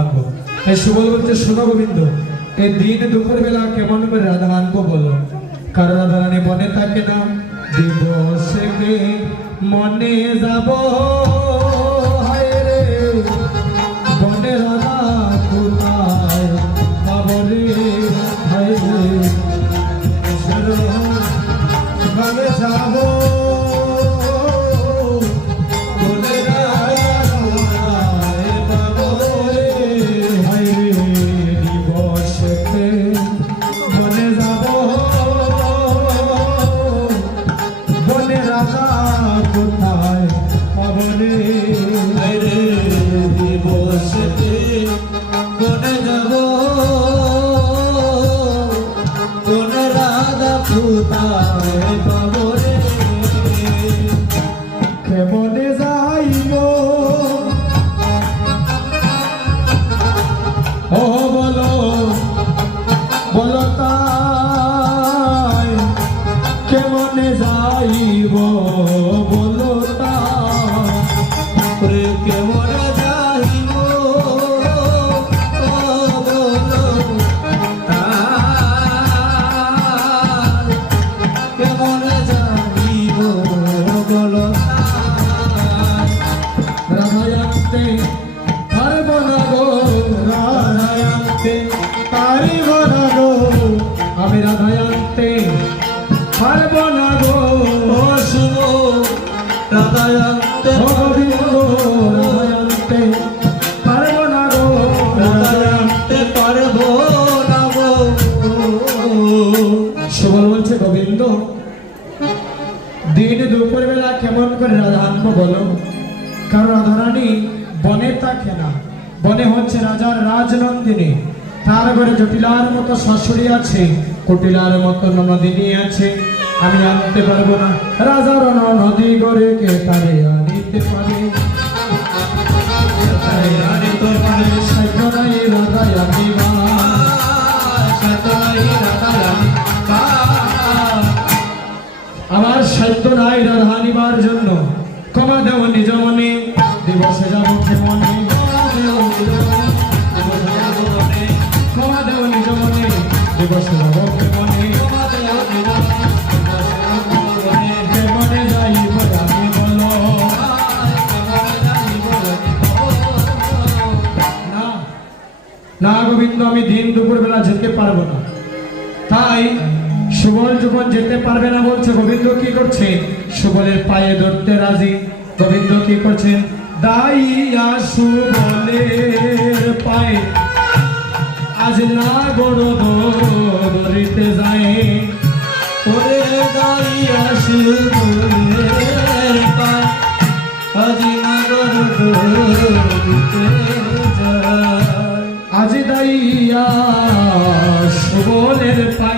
আনবো। এই সুবল বলছে শোনো গোবিন্দ, এই দিন দুপুর বেলা কেমন করে রাধা আনবো বলো, কারণ রাধা রানী বনে থাকে না, দিবসে মনে যাব হায় রে, বনে রাধা কোথায় পাবো রে হায় রে, বনে যাব কেমনে যাইব ও বলো বলো তাই, কেমনে যাইব বলো তাই, কেমনে যাইব বলো তাই, কেমনে যাইব বলো আমি রাধায়ান্তে পারব না গো শুনো, রাধায়ান্তে রাধায়ান্তে পারব না গো, রাধায়ান্তে পারব না গো। সুবল বলছে গোবিন্দ, দিন দুপুর বেলা কেমন করে রাধা আনবো বলো, কারণ রাধারানী বনে থাকে না, বনে হচ্ছে রাজার রাজনন্দিনী, তার ঘরে জটিলার মতো শাশুড়ি আছে, কুটিলার মতো ননদিনী আছে, আমি আনতে পারবো না। রাজার নদী গড়ে কে তারে আনিতে পারে, আনিতে পারে সাধ্য নাই রাধায় আমি মা, সাধ্য নাই রাধায় আমি মা, আমার সাধ্য নাই রাধা আনিবার জন্য, ক্ষমা দেও নিজ মনে, দিবসে যাব মনে, ক্ষমা দেও নিজ মনে, দিবসে যাব মনে, কেমনে যাইব আমি বলো না, না গোবিন্দ আমি দিন দুপুর বেলা যেতে পারবো না। তাই সুবল যখন যেতে পারবে না বলছে, গোবিন্দ কি করছে, সুবলের পায়ে ধরতে রাজি। গোবিন্দ কি করছেন, দাইয়া সুবলের পায়ে আজ না গড় ধরিতে যায়, ওরে দাইয়া সুবলের পায়ে আজ না গড় ধরিতে যায়, আজ দাইয়া সুবলের পায়ে